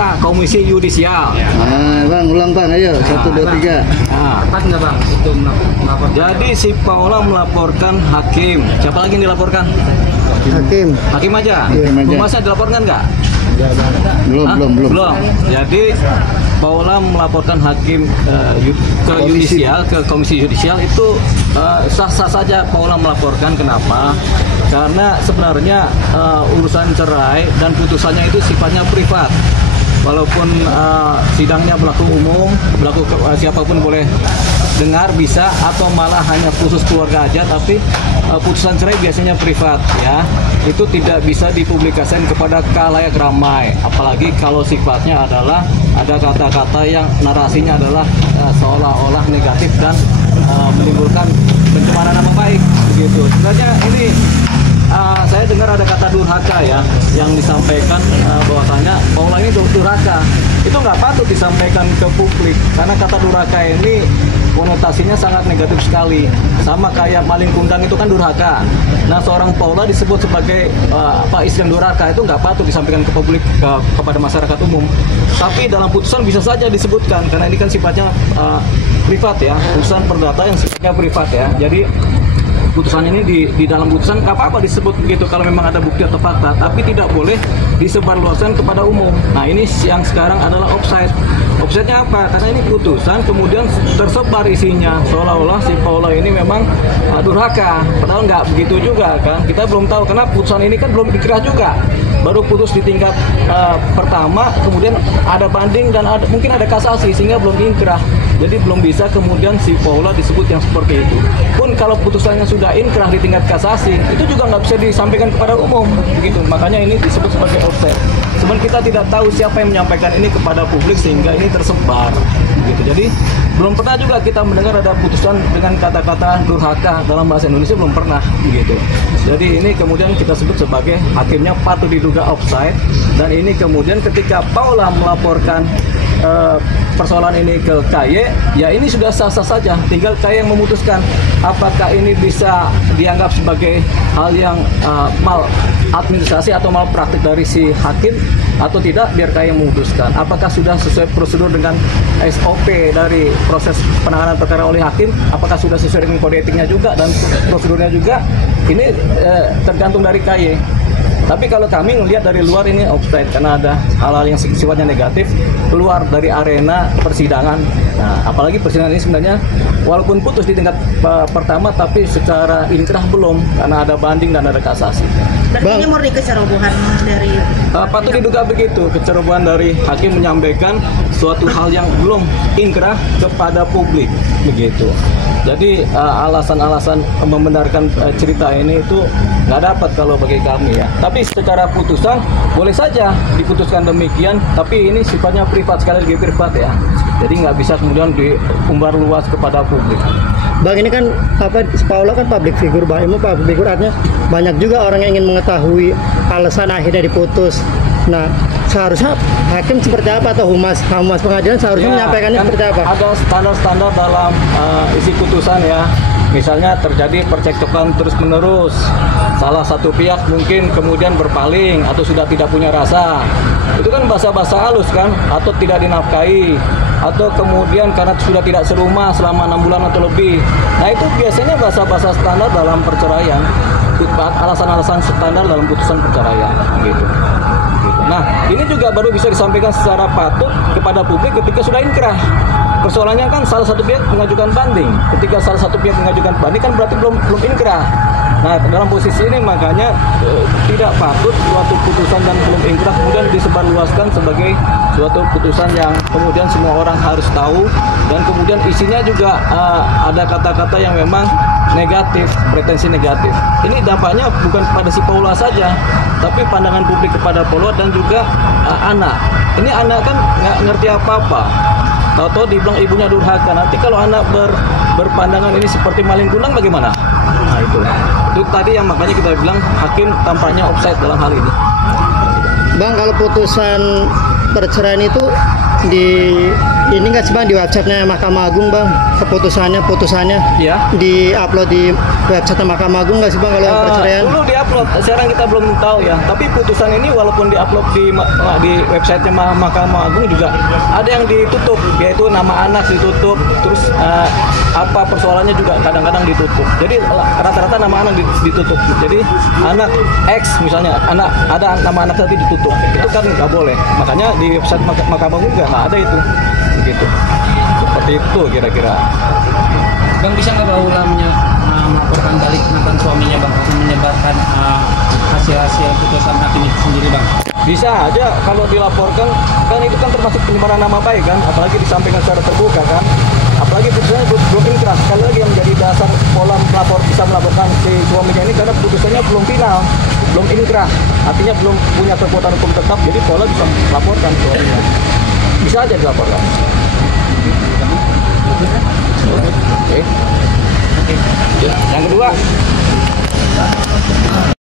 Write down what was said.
bisa komisi yudisial. Nah, Bang, ulang Bang, ayo 1, 2, 3. Nah, Tepat nggak Bang itu melapor? jadi si Paula melaporkan hakim. Siapa lagi yang dilaporkan? Hakim. Hakim aja. Hakim aja. Humasnya dilaporkan nggak? Belum. Jadi Paula melaporkan hakim ke yudisial, ke komisi yudisial itu sah-sah saja Paula melaporkan. Kenapa? Karena sebenarnya urusan cerai dan putusannya itu sifatnya privat. Walaupun sidangnya berlaku umum, siapapun boleh dengar bisa, atau malah hanya khusus keluarga aja, tapi putusan cerai biasanya privat ya. Itu tidak bisa dipublikasikan kepada khalayak ramai, apalagi kalau sifatnya adalah ada kata-kata yang narasinya adalah seolah-olah negatif dan menimbulkan pencemaran nama baik begitu. Sebenarnya ini saya dengar ada kata durhaka ya yang disampaikan, bahwasanya Paula ini durhaka. Itu nggak patut disampaikan ke publik karena kata durhaka ini konotasinya sangat negatif sekali. Sama kayak maling kundang itu kan durhaka. Nah, seorang Paula disebut sebagai istri yang durhaka, itu nggak patut disampaikan ke publik, kepada masyarakat umum. Tapi dalam putusan bisa saja disebutkan karena ini kan sifatnya privat ya, putusan perdata yang sifatnya privat ya. Jadi putusan ini di dalam putusan nggak apa-apa disebut begitu kalau memang ada bukti atau fakta, tapi tidak boleh disebarluaskan kepada umum. Nah, ini yang sekarang adalah offside. Offside-nya apa? Karena ini putusan kemudian tersebar isinya seolah-olah si Paula ini memang durhaka, padahal nggak begitu juga kan. Kita belum tahu karena putusan ini kan belum dikerah juga, baru putus di tingkat pertama, kemudian ada banding dan mungkin ada kasasi sehingga belum inkrah. Jadi belum bisa kemudian si Paula disebut yang seperti itu. Pun kalau putusannya sudah inkrah di tingkat kasasi, itu juga nggak bisa disampaikan kepada umum, begitu. Makanya ini disebut sebagai offset. Sebenarnya kita tidak tahu siapa yang menyampaikan ini kepada publik sehingga ini tersebar, begitu. Jadi belum pernah juga kita mendengar ada putusan dengan kata-kata durhaka dalam bahasa Indonesia, belum pernah, begitu. Jadi ini kemudian kita sebut sebagai hakimnya patut diduga offside. Dan ini kemudian ketika Paula melaporkan persoalan ini ke KY, ya ini sudah sah-sah saja. Tinggal KY yang memutuskan apakah ini bisa dianggap sebagai hal yang mal administrasi atau mal praktik dari si hakim atau tidak, biar KY yang memutuskan. Apakah sudah sesuai prosedur dengan SOP dari proses penanganan perkara oleh hakim, apakah sudah sesuai dengan kode etiknya juga dan prosedurnya juga, ini tergantung dari KY. Tapi kalau kami melihat dari luar ini offside karena ada hal-hal yang sifatnya negatif keluar dari arena persidangan. Nah, apalagi persidangan ini sebenarnya walaupun putus di tingkat pertama, tapi secara inkrah belum karena ada banding dan ada kasasi. Berarti ini murni kecerobohan dari patut diduga begitu, kecerobohan dari hakim menyampaikan suatu hal yang belum inkrah kepada publik, begitu. Jadi alasan-alasan membenarkan cerita ini itu nggak dapat kalau bagi kami ya. Tapi secara putusan boleh saja diputuskan demikian, tapi ini sifatnya privat, sekali lagi privat ya. Jadi nggak bisa kemudian diumbar luas kepada publik. Bang, ini kan Paula kan public figure, Bang. Ini public figure artinya banyak juga orang yang ingin mengetahui alasan akhirnya diputus. Nah, seharusnya hakim seperti apa atau humas pengadilan seharusnya menyampaikannya kan seperti apa? Ada standar-standar dalam isi putusan ya. Misalnya terjadi percekcokan terus-menerus, salah satu pihak mungkin kemudian berpaling atau sudah tidak punya rasa. Itu kan bahasa-bahasa halus kan, atau tidak dinafkahi, atau kemudian karena sudah tidak serumah selama 6 bulan atau lebih. Nah, itu biasanya bahasa-bahasa standar dalam perceraian, alasan-alasan standar dalam putusan perceraian gitu. Nah, ini juga baru bisa disampaikan secara patut kepada publik ketika sudah inkrah. Persoalannya kan salah satu pihak mengajukan banding. Ketika salah satu pihak mengajukan banding kan berarti belum inkrah. Nah, dalam posisi ini makanya tidak patut suatu putusan dan belum inkrah kemudian disebarluaskan sebagai suatu putusan yang kemudian semua orang harus tahu, dan kemudian isinya juga ada kata-kata yang memang negatif, pretensi negatif. Ini dampaknya bukan pada si Paula saja, tapi pandangan publik kepada Paula dan juga anak. Ini anak kan nggak ngerti apa-apa. Tahu-tahu dibilang ibunya durhaka. Nanti kalau anak berpandangan ini seperti maling kundang bagaimana? Nah, itu tadi yang makanya kita bilang hakim tampaknya offside dalam hal ini. Bang, kalau putusan perceraian itu di ini nggak sih bang di websitenya Mahkamah Agung bang putusannya Ya. di upload di website Mahkamah Agung nggak sih bang kalau yang perceraian? Dulu diupload, sekarang kita belum tahu ya. Tapi putusan ini walaupun diupload di websitenya Mahkamah Agung juga ada yang ditutup, yaitu nama anak ditutup, terus apa persoalannya juga kadang-kadang ditutup. Jadi rata-rata nama anak ditutup. Jadi anak X misalnya, ada nama anak nanti ditutup, itu kan nggak boleh. Makanya di website Mahkamah Agung juga nggak ada itu, begitu. Seperti itu kira-kira. Bang, bisa nggak Baula melaporkan balik mantan suaminya bang, untuk menyebarkan hasil-hasil putusan hakim itu sendiri bang? Bisa aja kalau dilaporkan, kan itu kan termasuk penyebaran nama baik kan, apalagi disampaikan secara terbuka kan, apalagi putusannya belum inkrah. Sekali lagi yang menjadi dasar Paula bisa melaporkan si suaminya ini karena putusannya belum final, belum inkrah, artinya belum punya kekuatan hukum tetap, jadi Paula bisa melaporkan suaminya, bisa aja dilaporkan. Oke. Yang kedua.